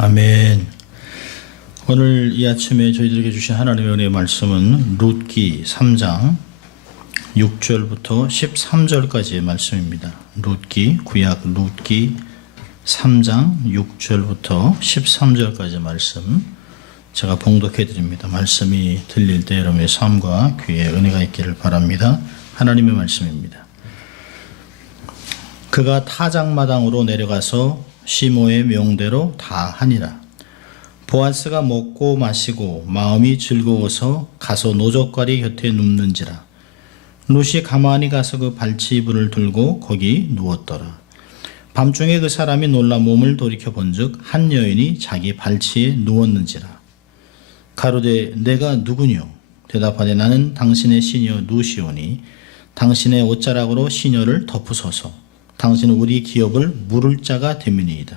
아멘. 오늘 이 아침에 저희들에게 주신 하나님의 은혜의 말씀은 룻기 3장 6절부터 13절까지의 말씀입니다. 구약 룻기 3장 6절부터 13절까지의 말씀 제가 봉독해 드립니다. 말씀이 들릴 때 여러분의 삶과 귀에 은혜가 있기를 바랍니다. 하나님의 말씀입니다. 그가 타작마당으로 내려가서 시모의 명대로 다 하니라. 보아스가 먹고 마시고 마음이 즐거워서 가서 노젓가리 곁에 눕는지라. 룻이 가만히 가서 그 발치 이불을 들고 거기 누웠더라. 밤중에 그 사람이 놀라 몸을 돌이켜 본즉 한 여인이 자기 발치에 누웠는지라. 가로되 내가 누구뇨? 대답하되 나는 당신의 시녀 룻이오니 당신의 옷자락으로 시녀를 덮으소서. 당신은 우리 기업을 물을 자가 됨이니이다.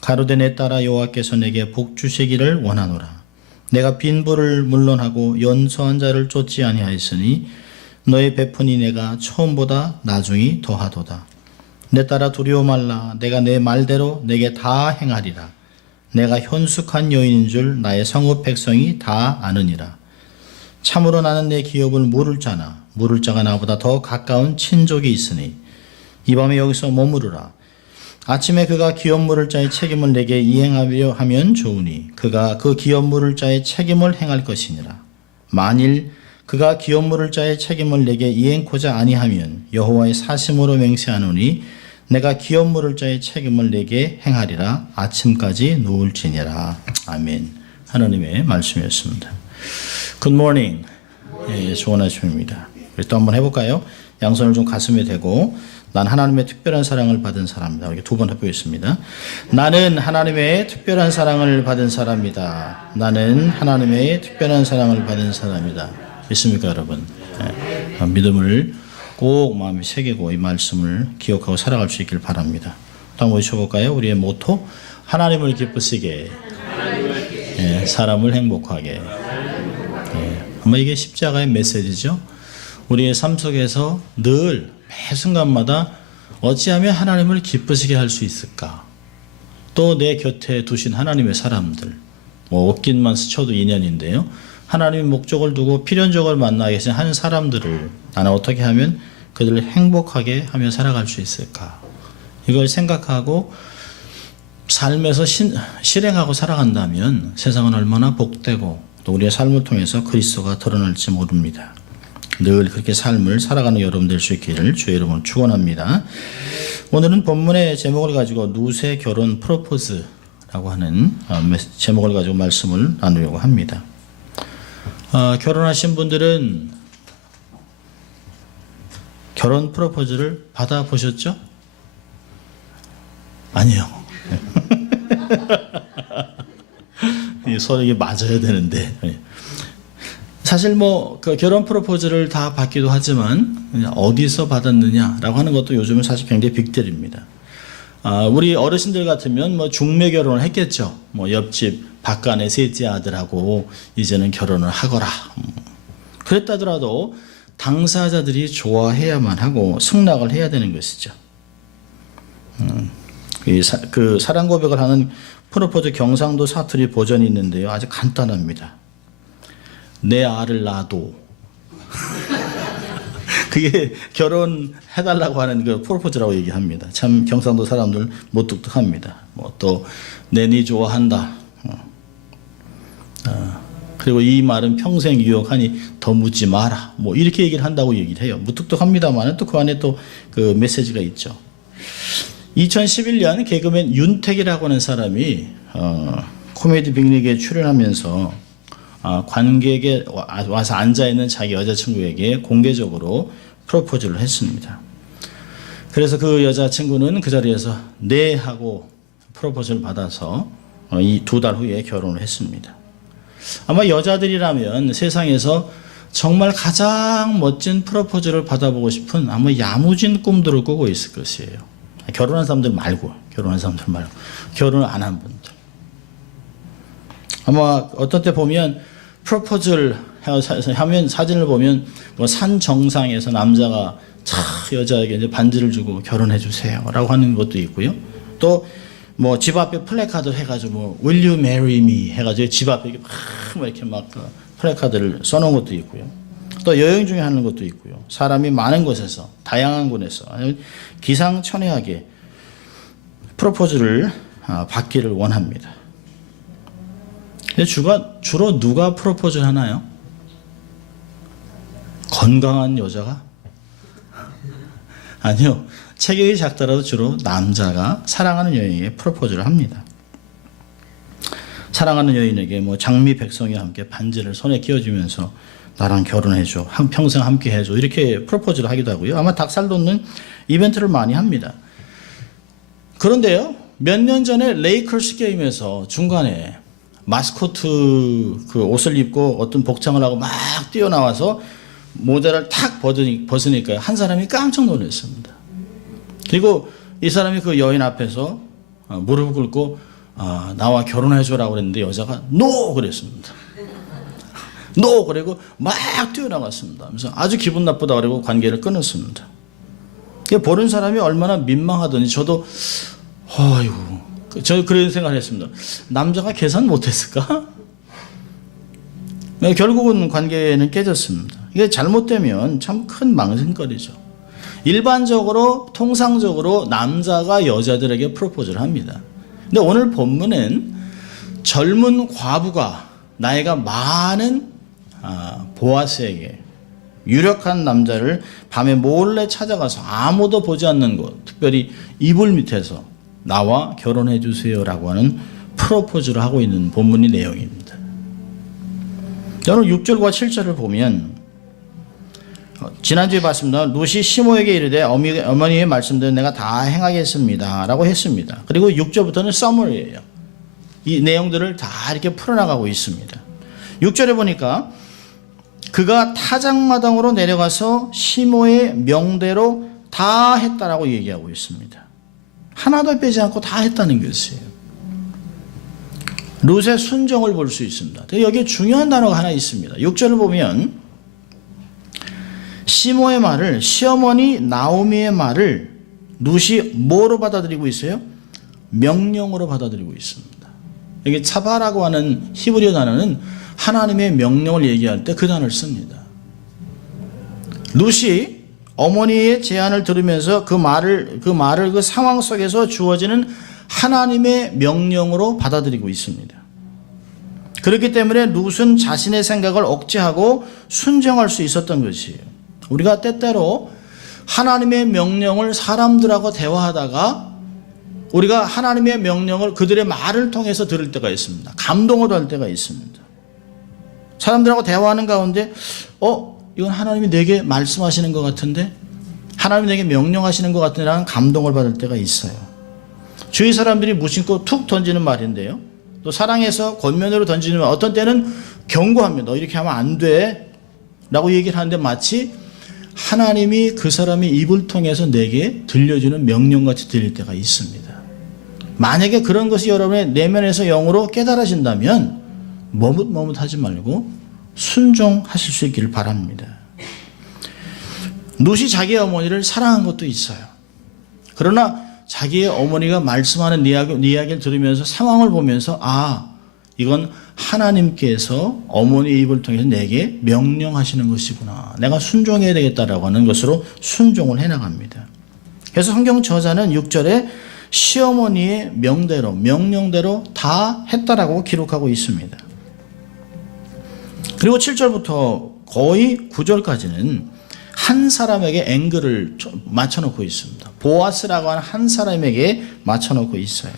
가로되 내 딸아 여호와께서 내게 복 주시기를 원하노라. 내가 빈부를 물론하고 연소한 자를 쫓지 아니하였으니 너의 베푼이 내가 처음보다 나중이 더하도다. 내 딸아 두려워 말라. 내가 내 말대로 내게 다 행하리라. 내가 현숙한 여인인 줄 나의 성읍 백성이 다 아느니라. 참으로 나는 내 기업을 물을 자나 물을 자가 나보다 더 가까운 친족이 있으니 이 밤에 여기서 머무르라. 아침에 그가 기업 물을 자의 책임을 내게 이행하려 하면 좋으니 그가 그 기업 물을 자의 책임을 행할 것이니라. 만일 그가 기업 물을 자의 책임을 내게 이행코자 아니하면 여호와의 사심으로 맹세하노니 내가 기업 물을 자의 책임을 내게 행하리라. 아침까지 누울지니라. 아멘. 하나님의 말씀이었습니다. Good morning. 예, 좋은 아침입니다. 또 한번 해볼까요? 양손을 좀 가슴에 대고 난 하나님의 특별한 사랑을 받은 사람이다. 이렇게 두 번 해보겠습니다. 나는 하나님의 특별한 사랑을 받은 사람이다. 나는 하나님의 특별한 사랑을 받은 사람이다. 믿습니까, 여러분? 네. 믿음을 꼭 마음에 새기고 이 말씀을 기억하고 살아갈 수 있길 바랍니다. 또 한번 외쳐볼까요? 우리의 모토 하나님을 기쁘시게, 네, 사람을 행복하게. 네. 아마 이게 십자가의 메시지죠. 우리의 삶 속에서 늘 매 순간마다 어찌하면 하나님을 기쁘시게 할 수 있을까? 또 내 곁에 두신 하나님의 사람들, 옷깃만 스쳐도 인연인데요. 하나님의 목적을 두고 필연적으로 만나 계신 한 사람들을 나는 어떻게 하면 그들을 행복하게 하며 살아갈 수 있을까? 이걸 생각하고 삶에서 실행하고 살아간다면 세상은 얼마나 복되고 또 우리의 삶을 통해서 그리스도가 드러날지 모릅니다. 늘 그렇게 삶을 살아가는 여러분 될 수 있기를 주의 이름으로 축원합니다. 오늘은 본문의 제목을 가지고 룻의 결혼 프로포즈라고 하는 제목을 가지고 말씀을 나누려고 합니다. 결혼하신 분들은 결혼 프로포즈를 받아보셨죠? 아니요. 서로 이게 맞아야 되는데. 사실 그 결혼 프로포즈를 다 받기도 하지만 어디서 받았느냐라고 하는 것도 요즘은 사실 굉장히 빅딜입니다. 우리 어르신들 같으면 중매 결혼을 했겠죠. 옆집 박간의 셋째 아들하고 이제는 결혼을 하거라. 그랬다더라도 당사자들이 좋아해야만 하고 승낙을 해야 되는 것이죠. 그 사랑 고백을 하는 프로포즈 경상도 사투리 버전이 있는데요. 아주 간단합니다. 내 알을 낳아도. 그게 결혼해달라고 하는 그 프로포즈라고 얘기합니다. 참 경상도 사람들 무뚝뚝합니다. 또 내니 좋아한다. 그리고 이 말은 평생 유혹하니 더 묻지 마라. 이렇게 얘기를 한다고 얘기를 해요. 무뚝뚝합니다만 또 그 안에 또 그 메시지가 있죠. 2011년 개그맨 윤택이라고 하는 사람이 코미디 빅리그에 출연하면서 관객에 와서 앉아있는 자기 여자친구에게 공개적으로 프로포즈를 했습니다. 그래서 그 여자친구는 그 자리에서 네 하고 프로포즈를 받아서 이 2달 후에 결혼을 했습니다. 아마 여자들이라면 세상에서 정말 가장 멋진 프로포즈를 받아보고 싶은 아마 야무진 꿈들을 꾸고 있을 것이에요. 결혼한 사람들 말고 결혼을 안 한 분들. 아마 어떤 때 보면 프로포즈를 하면 사진을 보면 산 정상에서 남자가 여자에게 이제 반지를 주고 결혼해 주세요라고 하는 것도 있고요. 또 뭐 집 앞에 플래카드 해가지고 뭐 Will you marry me 해가지고 집 앞에 이렇게 막 플래카드를 써놓은 것도 있고요. 또 여행 중에 하는 것도 있고요. 사람이 많은 곳에서 다양한 곳에서 기상천외하게 프로포즈를 받기를 원합니다. 근데 주로 누가 프로포즈를 하나요? 건강한 여자가? 아니요. 체격이 작더라도 주로 남자가 사랑하는 여인에게 프로포즈를 합니다. 사랑하는 여인에게 뭐 장미 백성이와 함께 반지를 손에 끼워주면서 나랑 결혼해줘, 평생 함께 해줘, 이렇게 프로포즈를 하기도 하고요. 아마 닭살 돋는 이벤트를 많이 합니다. 그런데요, 몇 년 전에 레이커스 게임에서 중간에 마스코트 그 옷을 입고 어떤 복장을 하고 막 뛰어나와서 모자를 탁 벗으니까 한 사람이 깜짝 놀랐습니다. 그리고 이 사람이 그 여인 앞에서 무릎을 꿇고 나와 결혼해줘라고 그랬는데 여자가 NO! 그랬습니다. NO! 그리고 막 뛰어나갔습니다. 그래서 아주 기분 나쁘다 그러고 관계를 끊었습니다. 보는 사람이 얼마나 민망하더니 저도 저 그런 생각을 했습니다. 남자가 계산 못했을까? 결국은 관계는 깨졌습니다. 이게 잘못되면 참 큰 망신거리죠. 일반적으로 통상적으로 남자가 여자들에게 프로포즈를 합니다. 근데 오늘 본문은 젊은 과부가 나이가 많은 보아스에게 유력한 남자를 밤에 몰래 찾아가서 아무도 보지 않는 곳, 특별히 이불 밑에서 나와 결혼해 주세요라고 하는 프로포즈를 하고 있는 본문의 내용입니다. 여러분 6절과 7절을 보면 지난주에 봤습니다. 룻이 시모에게 이르되 어머니의 말씀대로 내가 다 행하겠습니다 라고 했습니다. 그리고 6절부터는 서머리예요. 이 내용들을 다 이렇게 풀어나가고 있습니다. 6절에 보니까 그가 타작마당으로 내려가서 시모의 명대로 다 했다라고 얘기하고 있습니다. 하나도 빼지 않고 다 했다는 것이에요. 룻의 순종을 볼 수 있습니다. 여기에 중요한 단어가 하나 있습니다. 6절을 보면 시모의 말을, 시어머니 나오미의 말을 룻이 뭐로 받아들이고 있어요? 명령으로 받아들이고 있습니다. 여기 차바라고 하는 히브리어 단어는 하나님의 명령을 얘기할 때 그 단어를 씁니다. 룻이 어머니의 제안을 들으면서 그 말을 그 상황 속에서 주어지는 하나님의 명령으로 받아들이고 있습니다. 그렇기 때문에 룻은 자신의 생각을 억제하고 순종할 수 있었던 것이에요. 우리가 때때로 하나님의 명령을 사람들하고 대화하다가 우리가 하나님의 명령을 그들의 말을 통해서 들을 때가 있습니다. 감동을 받을 때가 있습니다. 사람들하고 대화하는 가운데 이건 하나님이 내게 말씀하시는 것 같은데, 하나님이 내게 명령하시는 것 같은데라는 감동을 받을 때가 있어요. 주위 사람들이 무심코 툭 던지는 말인데요, 또 사랑해서 권면으로 던지는 말, 어떤 때는 경고합니다. 너 이렇게 하면 안 돼 라고 얘기를 하는데 마치 하나님이 그 사람의 입을 통해서 내게 들려주는 명령같이 들릴 때가 있습니다. 만약에 그런 것이 여러분의 내면에서 영으로 깨달아진다면 머뭇머뭇하지 말고 순종하실 수 있기를 바랍니다. 룻이 자기의 어머니를 사랑한 것도 있어요. 그러나 자기의 어머니가 말씀하는 이야기를 들으면서 상황을 보면서 이건 하나님께서 어머니의 입을 통해서 내게 명령하시는 것이구나, 내가 순종해야 되겠다라고 하는 것으로 순종을 해나갑니다. 그래서 성경 저자는 6절에 시어머니의 명령대로 다 했다라고 기록하고 있습니다. 그리고 7절부터 거의 9절까지는 한 사람에게 앵글을 맞춰놓고 있습니다. 보아스라고 하는 한 사람에게 맞춰놓고 있어요.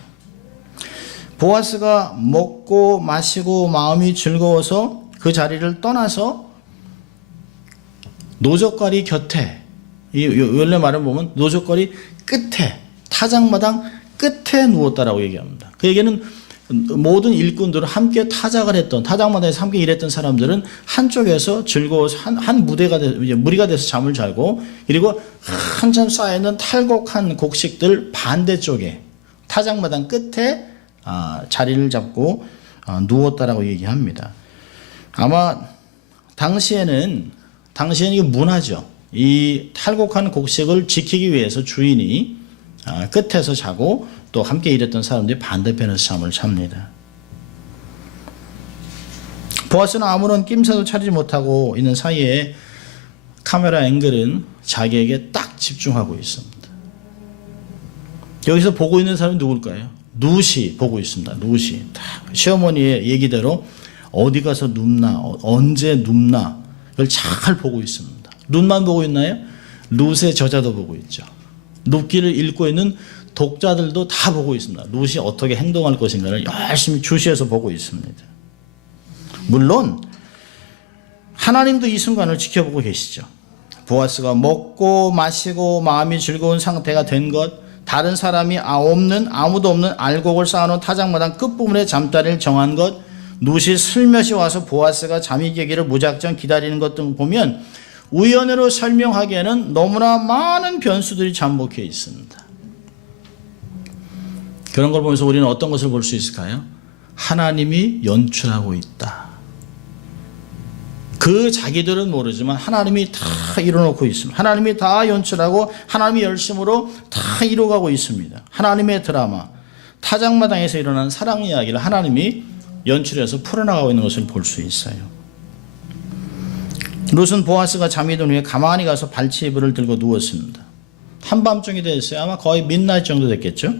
보아스가 먹고 마시고 마음이 즐거워서 그 자리를 떠나서 노젓거리 곁에, 원래 말을 보면 노젓거리 끝에, 타작마당 끝에 누웠다라고 얘기합니다. 그 얘기는 모든 일꾼들은 함께 타작을 했던, 타작마당에서 함께 일했던 사람들은 한쪽에서 즐거워서 한 무리가 돼서 잠을 자고, 그리고 한참 쌓여있는 탈곡한 곡식들 반대쪽에 타작마당 끝에 자리를 잡고 누웠다라고 얘기합니다. 아마 당시에는 이게 문화죠. 이 탈곡한 곡식을 지키기 위해서 주인이 끝에서 자고 또 함께 일했던 사람들이 반대편에서 잠을 잡니다. 보아스는 아무런 낌새도 차리지 못하고 있는 사이에 카메라 앵글은 자기에게 딱 집중하고 있습니다. 여기서 보고 있는 사람이 누굴까요? 룻이 보고 있습니다. 룻이 시어머니의 얘기대로 어디 가서 눕나, 언제 눕나 이걸 잘 보고 있습니다. 룻만 보고 있나요? 룻의 저자도 보고 있죠. 룻기를 읽고 있는 독자들도 다 보고 있습니다. 룻이 어떻게 행동할 것인가를 열심히 주시해서 보고 있습니다. 물론 하나님도 이 순간을 지켜보고 계시죠. 보아스가 먹고 마시고 마음이 즐거운 상태가 된 것, 다른 사람이 아무도 없는 알곡을 쌓아놓은 타작마당 끝부분에 잠자리를 정한 것, 룻이 슬며시 와서 보아스가 잠이 깨기를 무작정 기다리는 것 등 보면 우연으로 설명하기에는 너무나 많은 변수들이 잠복해 있습니다. 그런 걸 보면서 우리는 어떤 것을 볼 수 있을까요? 하나님이 연출하고 있다. 그 자기들은 모르지만 하나님이 다 이뤄놓고 있습니다. 하나님이 다 연출하고 하나님이 열심으로 다 이뤄가고 있습니다. 하나님의 드라마, 타작마당에서 일어난 사랑 이야기를 하나님이 연출해서 풀어나가고 있는 것을 볼 수 있어요. 룻은 보아스가 잠이 든 후에 가만히 가서 발치 이불을 들고 누웠습니다. 한밤중이 됐어요. 아마 거의 민나잇 정도 됐겠죠.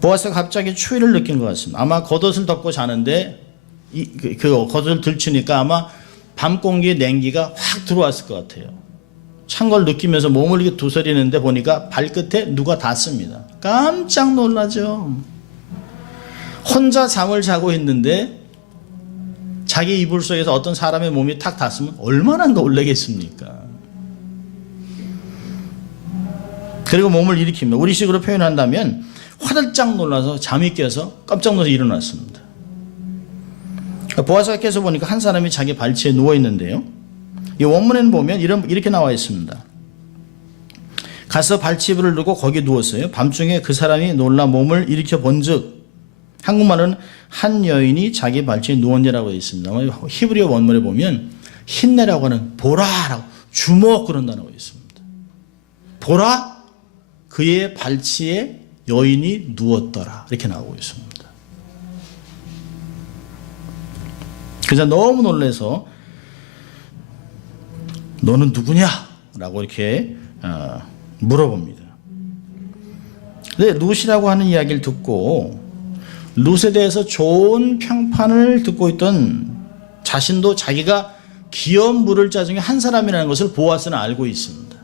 보아스가 갑자기 추위를 느낀 것 같습니다. 아마 겉옷을 덮고 자는데 그 겉옷을 들추니까 아마 밤 공기에 냉기가 확 들어왔을 것 같아요. 찬 걸 느끼면서 몸을 이렇게 두서리는데 보니까 발끝에 누가 닿습니다. 깜짝 놀라죠. 혼자 잠을 자고 있는데 자기 이불 속에서 어떤 사람의 몸이 탁 닿으면 얼마나 놀라겠습니까? 그리고 몸을 일으킵니다. 우리식으로 표현한다면 화들짝 놀라서 잠이 깨서 깜짝 놀라서 일어났습니다. 보아스가 깨서 보니까 한 사람이 자기 발치에 누워 있는데요. 이 원문에는 보면 이렇게 나와 있습니다. 가서 발치이불을 누고 거기 누웠어요. 밤중에 그 사람이 놀라 몸을 일으켜 본즉, 한국말은 한 여인이 자기 발치에 누웠냐라고 있습니다. 히브리어 원문에 보면 힘내라고 하는 보라라고 주목 그런 단어가 있습니다. 보라 그의 발치에 여인이 누웠더라 이렇게 나오고 있습니다. 그래서 너무 놀라서 너는 누구냐? 라고 이렇게 물어봅니다. 근데 룻이라고 하는 이야기를 듣고 룻에 대해서 좋은 평판을 듣고 있던 자신도 자기가 귀여운 물을 자 중에 한 사람이라는 것을 보아스는 알고 있습니다.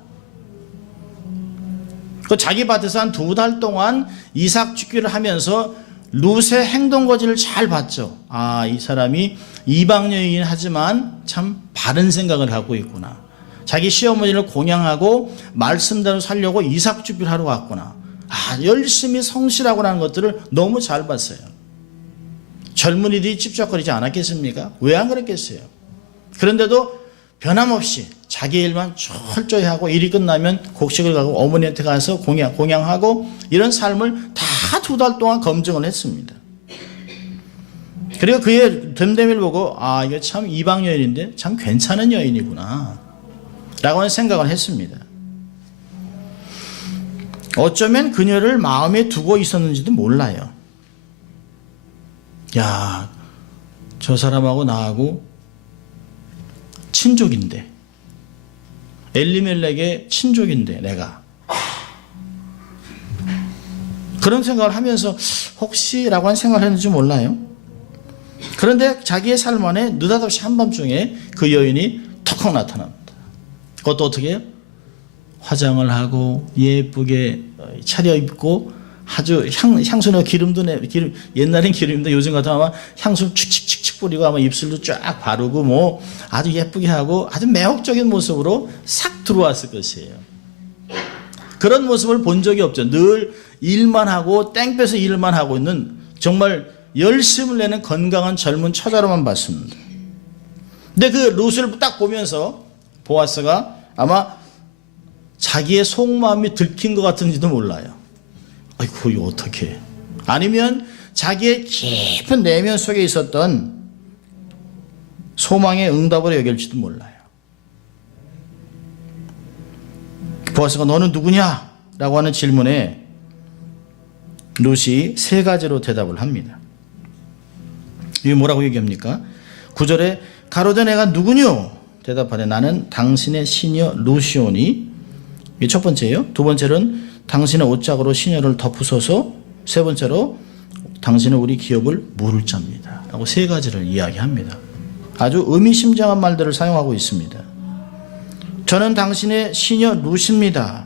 그 자기 밭에서 한 2달 동안 이삭 죽기를 하면서 룻의 행동 거지를 잘 봤죠. 이 사람이 이방 여인이긴 하지만 참 바른 생각을 갖고 있구나. 자기 시어머니를 공양하고 말씀대로 살려고 이삭 죽기를 하러 왔구나. 열심히 성실하고 하는 것들을 너무 잘 봤어요. 젊은이들이 찝쩍거리지 않았겠습니까? 왜 안 그랬겠어요? 그런데도 변함없이 자기 일만 철저히 하고 일이 끝나면 곡식을 가고 어머니한테 가서 공양하고 이런 삶을 다 2달 동안 검증을 했습니다. 그리고 그의 됨됨이를 보고 이거 참 이방 여인인데 참 괜찮은 여인이구나 라고 하는 생각을 했습니다. 어쩌면 그녀를 마음에 두고 있었는지도 몰라요. 저 사람하고 나하고 친족인데, 엘리멜렉의 친족인데 내가 그런 생각을 하면서 혹시라고 한 생각을 했는지 몰라요. 그런데 자기의 삶 안에 느닷없이 한밤중에 그 여인이 턱 나타납니다. 그것도 어떻게 해요? 화장을 하고 예쁘게 차려입고 아주 향수나 기름도 옛날엔 기름인데 요즘 같으면 아마 향수 칙칙칙칙 뿌리고 아마 입술도 쫙 바르고 아주 예쁘게 하고 아주 매혹적인 모습으로 싹 들어왔을 것이에요. 그런 모습을 본 적이 없죠. 늘 일만 하고 땡볕에 일만 하고 있는 정말 열심을 내는 건강한 젊은 처자로만 봤습니다. 근데 그 룻을 딱 보면서 보아스가 아마 자기의 속마음이 들킨 것 같은지도 몰라요. 아이고 이거 어떡해. 아니면 자기의 깊은 내면 속에 있었던 소망의 응답으로 여길지도 몰라요. 보아스가 너는 누구냐? 라고 하는 질문에 룻이 세 가지로 대답을 합니다. 이게 뭐라고 얘기합니까? 9절에 가로되 내가 누구뇨? 대답하되 나는 당신의 시녀 룻이오니. 이게 첫 번째예요. 두 번째는 당신의 옷자락으로 시녀를 덮으소서. 세 번째로 당신은 우리 기업을 물을 자입니다 라고 세 가지를 이야기합니다. 아주 의미심장한 말들을 사용하고 있습니다. 저는 당신의 시녀 룻입니다.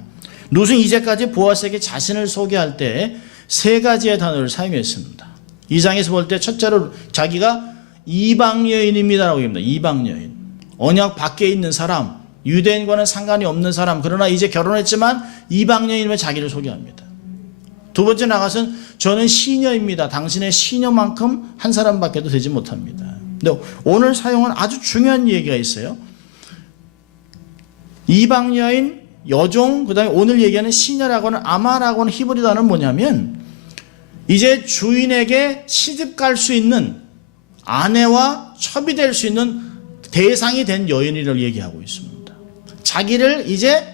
룻은 이제까지 보아스에게 자신을 소개할 때 세 가지의 단어를 사용했습니다. 이 장에서 볼 때 첫째로 자기가 이방 여인입니다라고 얘기합니다. 이방 여인. 언약 밖에 있는 사람, 유대인과는 상관이 없는 사람, 그러나 이제 결혼했지만 이방 여인임을 자기를 소개합니다. 두 번째 나가서는 저는 시녀입니다. 당신의 시녀만큼 한 사람밖에도 되지 못합니다. 근데 오늘 사용한 아주 중요한 얘기가 있어요. 이방 여인, 여종, 그 다음에 오늘 얘기하는 시녀라고 하는 아마라고 하는 히브리 단어는 뭐냐면 이제 주인에게 시집 갈 수 있는 아내와 첩이 될 수 있는 대상이 된 여인이라고 얘기하고 있습니다. 자기를 이제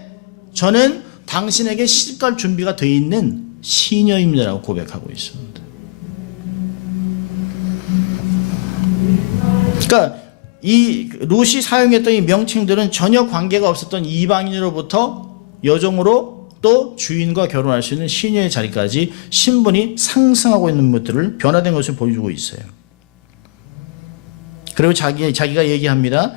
저는 당신에게 시집 갈 준비가 되어 있는 시녀입니다라고 고백하고 있습니다. 그러니까 이 룻이 사용했던 이 명칭들은 전혀 관계가 없었던 이방인으로부터 여종으로 또 주인과 결혼할 수 있는 시녀의 자리까지 신분이 상승하고 있는 것들을 변화된 것을 보여주고 있어요. 그리고 자기가 얘기합니다.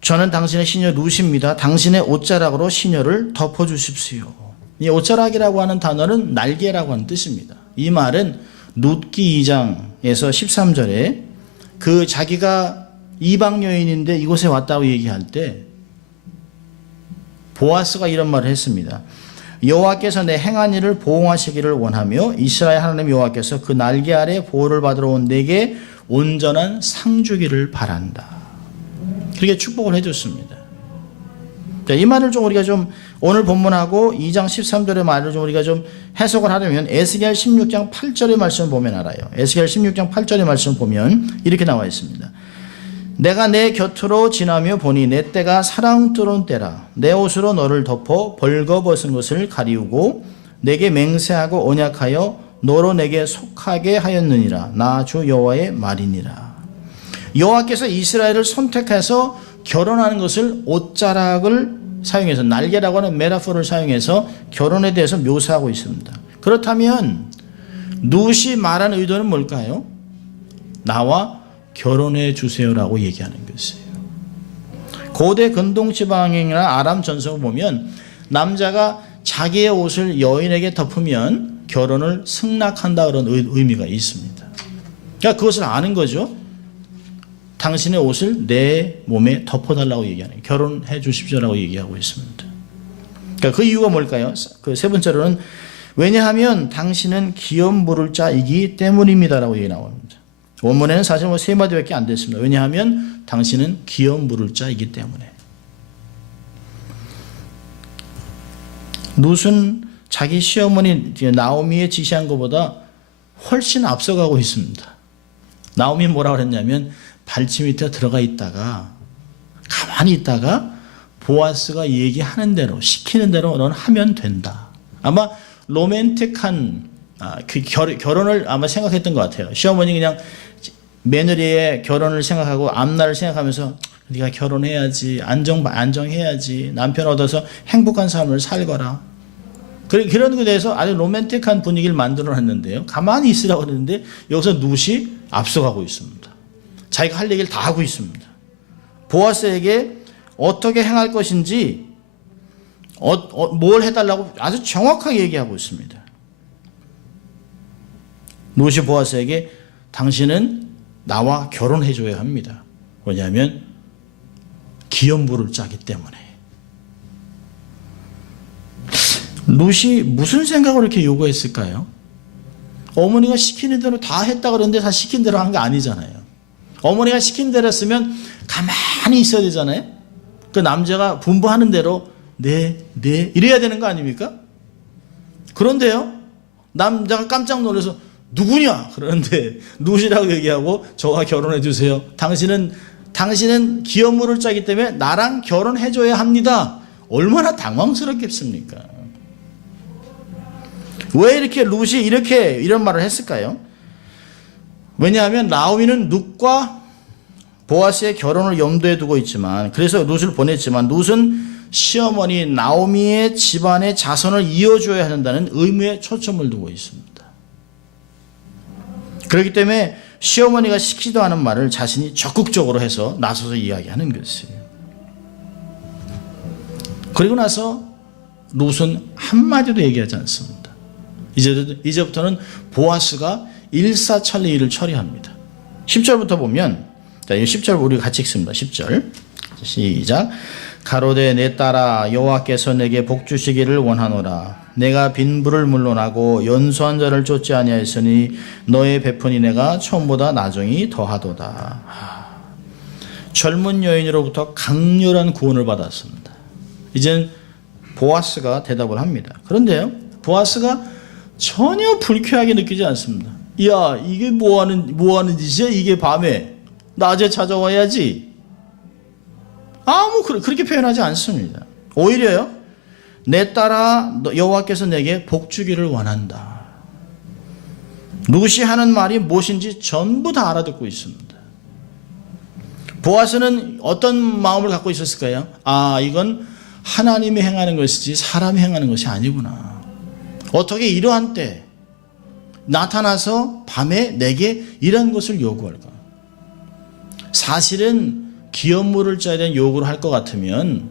저는 당신의 시녀 룻입니다. 당신의 옷자락으로 시녀를 덮어주십시오. 이 옷자락이라고 하는 단어는 날개라고 하는 뜻입니다. 이 말은 룻기 2장에서 13절에 그 자기가 이방 여인인데 이곳에 왔다고 얘기할 때 보아스가 이런 말을 했습니다. 여호와께서 내 행한 일을 보응하시기를 원하며 이스라엘 하나님 여호와께서 그 날개 아래 보호를 받으러 온 내게 온전한 상 주기를 바란다. 그렇게 축복을 해줬습니다. 자, 이 말을 좀 우리가 좀 오늘 본문하고 2장 13절의 말을 좀 우리가 좀 해석을 하려면 에스겔 16장 8절의 말씀을 보면 알아요. 에스겔 16장 8절의 말씀을 보면 이렇게 나와 있습니다. 내가 내 곁으로 지나며 보니 내 때가 사랑스러운 때라. 내 옷으로 너를 덮어 벌거벗은 것을 가리우고 내게 맹세하고 언약하여 너로 내게 속하게 하였느니라. 나 주 여호와의 말이니라. 여호와께서 이스라엘을 선택해서 결혼하는 것을 옷자락을 사용해서 날개라고 하는 메타포를 사용해서 결혼에 대해서 묘사하고 있습니다. 그렇다면 룻이 말하는 의도는 뭘까요? 나와 결혼해 주세요라고 얘기하는 것이에요. 고대 근동지방이나 아람 전성을 보면 남자가 자기의 옷을 여인에게 덮으면 결혼을 승낙한다 그런 의미가 있습니다. 그러니까 그것을 아는 거죠. 당신의 옷을 내 몸에 덮어달라고 얘기하는 거예요. 결혼해 주십시오라고 얘기하고 있습니다. 그러니까 그 이유가 뭘까요? 그 세 번째로는 왜냐하면 당신은 기업 물을 자이기 때문입니다라고 얘기 나옵니다. 원문에는 사실 세 마디밖에 안 됐습니다. 왜냐하면 당신은 기업 물을 자이기 때문에. 룻은 자기 시어머니 나오미의 지시한 것보다 훨씬 앞서가고 있습니다. 나오미 뭐라고 그랬냐면 발치 밑에 들어가 있다가 가만히 있다가 보아스가 얘기하는 대로 시키는 대로 넌 하면 된다. 아마 로맨틱한 그 결혼을 아마 생각했던 것 같아요. 시어머니 그냥 며느리의 결혼을 생각하고 앞날을 생각하면서 네가 결혼해야지, 안정해야지, 남편 얻어서 행복한 삶을 살거라. 그런 것에 대해서 아주 로맨틱한 분위기를 만들어놨는데요. 가만히 있으라고 그러는데 여기서 룻이 앞서가고 있습니다. 자기가 할 얘기를 다 하고 있습니다. 보아스에게 어떻게 행할 것인지 뭘 해달라고 아주 정확하게 얘기하고 있습니다. 룻이 보아스에게 당신은 나와 결혼해줘야 합니다. 왜냐하면 기업물을 짜기 때문에. 룻이 무슨 생각으로 이렇게 요구했을까요? 어머니가 시키는 대로 다 했다 그러는데 다 시킨 대로 한 게 아니잖아요. 어머니가 시킨 대로 했으면 가만히 있어야 되잖아요. 그 남자가 분부하는 대로 네 이래야 되는 거 아닙니까? 그런데요, 남자가 깜짝 놀라서 누구냐 그러는데 룻이라고 얘기하고 저와 결혼해 주세요. 당신은 기업물을 짜기 때문에 나랑 결혼해 줘야 합니다. 얼마나 당황스럽겠습니까? 왜 이렇게 룻이 이런 말을 했을까요? 왜냐하면 나오미는 룻과 보아스의 결혼을 염두에 두고 있지만, 그래서 룻을 보냈지만, 룻은 시어머니 나오미의 집안의 자손을 이어줘야 한다는 의무에 초점을 두고 있습니다. 그렇기 때문에 시어머니가 시키지도 않은 말을 자신이 적극적으로 해서 나서서 이야기하는 것이에요. 그리고 나서 룻은 한마디도 얘기하지 않습니다. 이제부터는 보아스가 일사천리 일을 처리합니다. 10절부터 보면, 자, 10절 우리 같이 읽습니다. 10절 시작. 가로되 내 딸아 여호와께서 내게 복 주시기를 원하노라. 내가 빈부를 물론하고 연소한 자를 쫓지 아니하였으니 너의 베푼이 내가 처음보다 나중이 더하도다. 젊은 여인으로부터 강렬한 구원을 받았습니다. 이젠 보아스가 대답을 합니다. 그런데요, 보아스가 전혀 불쾌하게 느끼지 않습니다. 야, 이게 뭐 하는 짓이야? 이게 밤에 낮에 찾아와야지. 그렇게 표현하지 않습니다. 오히려요, 내 딸아 여호와께서 내게 복 주기를 원한다. 룻이 하는 말이 무엇인지 전부 다 알아듣고 있습니다. 보아스는 어떤 마음을 갖고 있었을까요? 이건 하나님이 행하는 것이지 사람이 행하는 것이 아니구나. 어떻게 이러한 때 나타나서 밤에 내게 이런 것을 요구할까? 사실은 기업물을 짜야 되는 요구를 할 것 같으면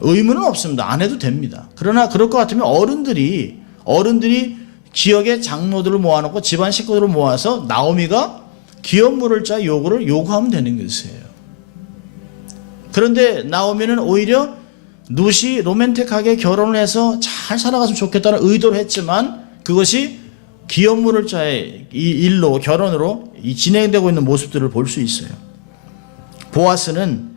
의무는 없습니다. 안 해도 됩니다. 그러나 그럴 것 같으면 어른들이 지역의 장로들을 모아놓고 집안 식구들을 모아서 나오미가 기업물을 짜 요구를 요구하면 되는 것이에요. 그런데 나오미는 오히려 룻이 로맨틱하게 결혼을 해서 잘 살아갔으면 좋겠다는 의도를 했지만 그것이 기업물을 짜의 이 일로 결혼으로 진행되고 있는 모습들을 볼 수 있어요. 보아스는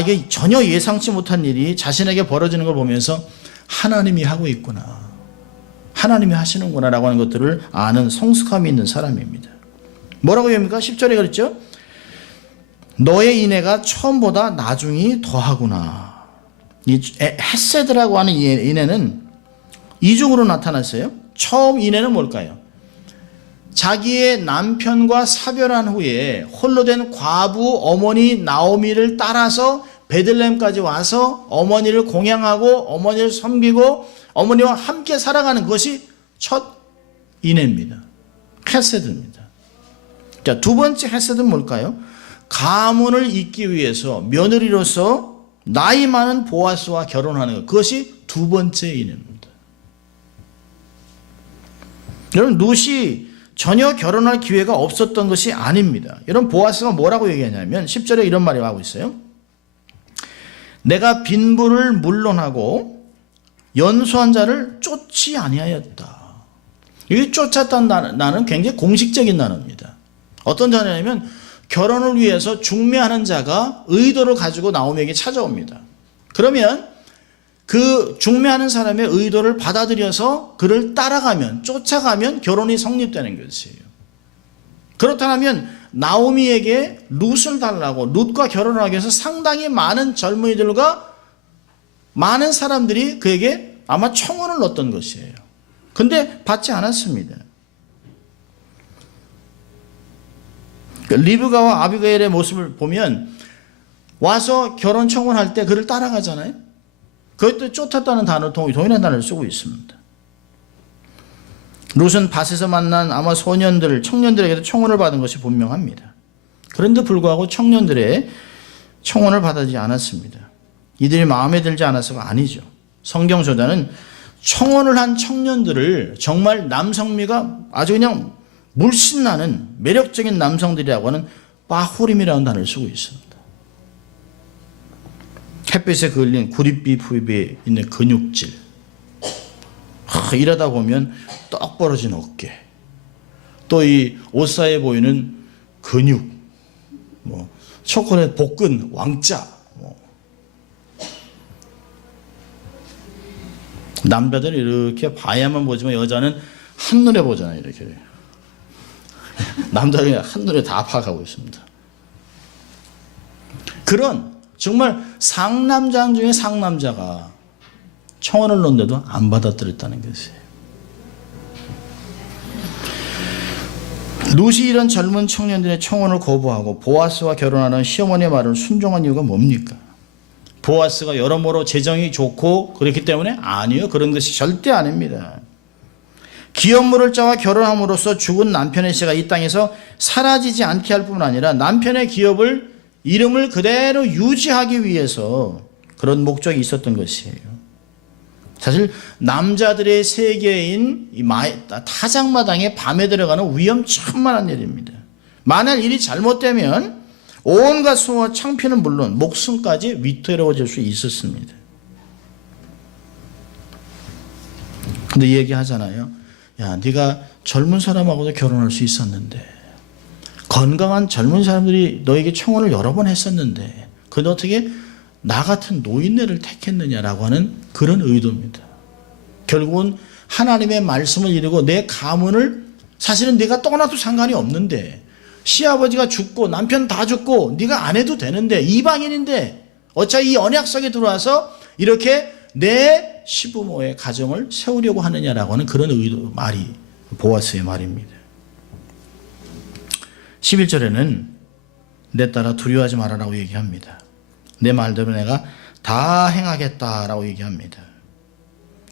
이게 전혀 예상치 못한 일이 자신에게 벌어지는 걸 보면서 하나님이 하고 있구나, 하나님이 하시는구나 라고 하는 것들을 아는 성숙함이 있는 사람입니다. 뭐라고 얘기합니까? 10절에 그랬죠? 너의 인애가 처음보다 나중이 더하구나. 이 헤세드라고 하는 인애는 이중으로 나타났어요. 처음 인애는 뭘까요? 자기의 남편과 사별한 후에 홀로 된 과부 어머니 나오미를 따라서 베들레헴까지 와서 어머니를 공양하고 어머니를 섬기고 어머니와 함께 살아가는 것이 첫 인애입니다. 헤세드입니다. 자, 두 번째 헤세드는 뭘까요? 가문을 잇기 위해서 며느리로서 나이 많은 보아스와 결혼하는 것, 그것이 두 번째 인애입니다. 여러분, 룻이 전혀 결혼할 기회가 없었던 것이 아닙니다. 여러분, 보아스가 뭐라고 얘기하냐면 10절에 이런 말을 하고 있어요. 내가 빈부를 물론하고 연소한 자를 쫓지 아니하였다. 이 쫓았다는 단어는 굉장히 공식적인 단어입니다. 어떤 단어냐면 결혼을 위해서 중매하는 자가 의도를 가지고 나오미에게 찾아옵니다. 그러면 그 중매하는 사람의 의도를 받아들여서 그를 따라가면, 쫓아가면 결혼이 성립되는 것이에요. 그렇다면 나오미에게 룻을 달라고, 룻과 결혼을 하기 위해서 상당히 많은 젊은이들과 많은 사람들이 그에게 아마 청혼을 넣었던 것이에요. 근데 받지 않았습니다. 리브가와 아비가일의 모습을 보면 와서 결혼 청혼할 때 그를 따라가잖아요. 그것도 쫓았다는 단어, 동일한 단어를 쓰고 있습니다. 룻은 밭에서 만난 아마 청년들에게도 청혼을 받은 것이 분명합니다. 그런데 불구하고 청년들의 청혼을 받지 않았습니다. 이들이 마음에 들지 않아서가 아니죠. 성경서자는 청혼을 한 청년들을 정말 남성미가 아주 그냥 물씬 나는 매력적인 남성들이라고 하는 바후림이라는 단어를 쓰고 있습니다. 햇빛에 그을린 구릿빛 부위에 있는 근육질, 일하다 보면 떡 벌어진 어깨, 또 이 옷 사이에 보이는 근육, 초콜릿 복근 왕자, 남자들은 이렇게 봐야만 보지만 여자는 한눈에 보잖아요. 이렇게 남자는 그냥 한눈에 다 파악하고 있습니다. 그런 정말 상남자 중에 상남자가 청혼을 넣는데도 안 받아들였다는 것이에요. 룻이 이런 젊은 청년들의 청혼을 거부하고 보아스와 결혼하는 시어머니의 말을 순종한 이유가 뭡니까? 보아스가 여러모로 재정이 좋고 그렇기 때문에? 아니요. 그런 것이 절대 아닙니다. 기업 물을 자와 결혼함으로써 죽은 남편의 씨가 이 땅에서 사라지지 않게 할 뿐만 아니라 남편의 기업을 이름을 그대로 유지하기 위해서 그런 목적이 있었던 것이에요. 사실 남자들의 세계인 타작마당에 밤에 들어가는 위험천만한 일입니다. 만약 일이 잘못되면 온갖 수와 창피는 물론 목숨까지 위태로워질 수 있었습니다. 근데 얘기하잖아요. 야, 네가 젊은 사람하고도 결혼할 수 있었는데, 건강한 젊은 사람들이 너에게 청혼을 여러 번 했었는데 근데 어떻게 나 같은 노인네를 택했느냐라고 하는 그런 의도입니다. 결국은 하나님의 말씀을 이루고 내 가문을 사실은 네가 떠나도 상관이 없는데, 시아버지가 죽고 남편 다 죽고 네가 안 해도 되는데, 이방인인데 어차피 이 언약속에 들어와서 이렇게 내 시부모의 가정을 세우려고 하느냐라고 하는 그런 의도, 말이 보아스의 말입니다. 11절에는 내 딸아 두려워하지 말아라고 얘기합니다. 내 말대로 내가 다 행하겠다라고 얘기합니다.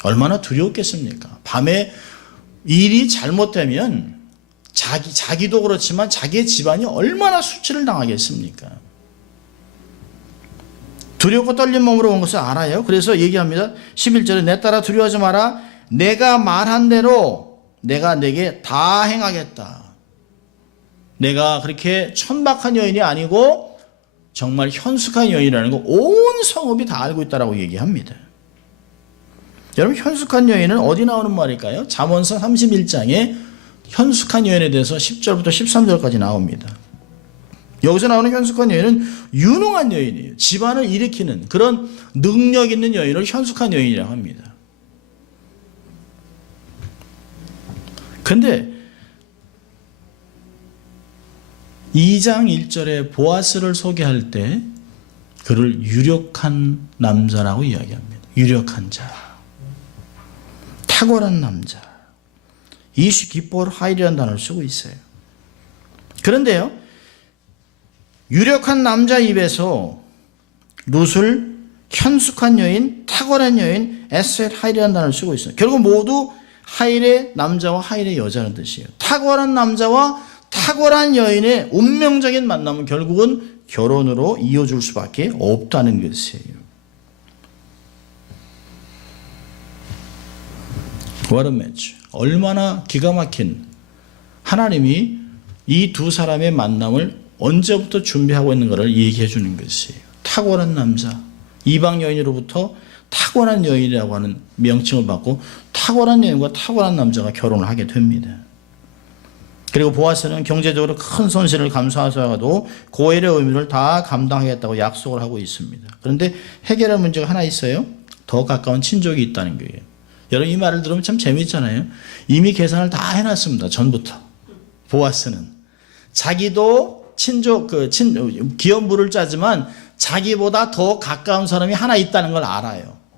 얼마나 두려웠겠습니까? 밤에 일이 잘못되면 자기도 그렇지만 자기의 집안이 얼마나 수치를 당하겠습니까? 두렵고 떨린 몸으로 온 것을 알아요. 그래서 얘기합니다. 11절에 내 딸아 두려워하지 마라. 내가 말한 대로 내가 내게 다 행하겠다. 내가 그렇게 천박한 여인이 아니고 정말 현숙한 여인이라는 거 온 성읍이 다 알고 있다라고 얘기합니다. 여러분, 현숙한 여인은 어디 나오는 말일까요? 잠언서 31장에 현숙한 여인에 대해서 10절부터 13절까지 나옵니다. 여기서 나오는 현숙한 여인은 유능한 여인이에요. 집안을 일으키는 그런 능력 있는 여인을 현숙한 여인이라고 합니다. 근데 2장 1절에 보아스를 소개할 때 그를 유력한 남자라고 이야기합니다. 유력한 자, 탁월한 남자, 이시 기뻐를 하이리라는 단어를 쓰고 있어요. 그런데요, 유력한 남자 입에서 룻을 현숙한 여인, 탁월한 여인, 에스엘 하이리라는 단어를 쓰고 있어요. 결국 모두 하일의 남자와 하일의 여자라는 뜻이에요. 탁월한 남자와 탁월한 여인의 운명적인 만남은 결국은 결혼으로 이어질 수밖에 없다는 것이에요. What a match. 얼마나 기가 막힌, 하나님이 이 두 사람의 만남을 언제부터 준비하고 있는 것을 얘기해 주는 것이에요. 탁월한 남자, 이방 여인으로부터 탁월한 여인이라고 하는 명칭을 받고 탁월한 여인과 탁월한 남자가 결혼을 하게 됩니다. 그리고 보아스는 경제적으로 큰 손실을 감수하셔도 고엘의 의무를 다 감당하겠다고 약속을 하고 있습니다. 그런데 해결할 문제가 하나 있어요. 더 가까운 친족이 있다는 거예요. 여러분, 이 말을 들으면 참 재미있잖아요. 이미 계산을 다 해놨습니다. 전부터. 보아스는 자기도 기업 물을 짜지만 자기보다 더 가까운 사람이 하나 있다는 걸 알아요.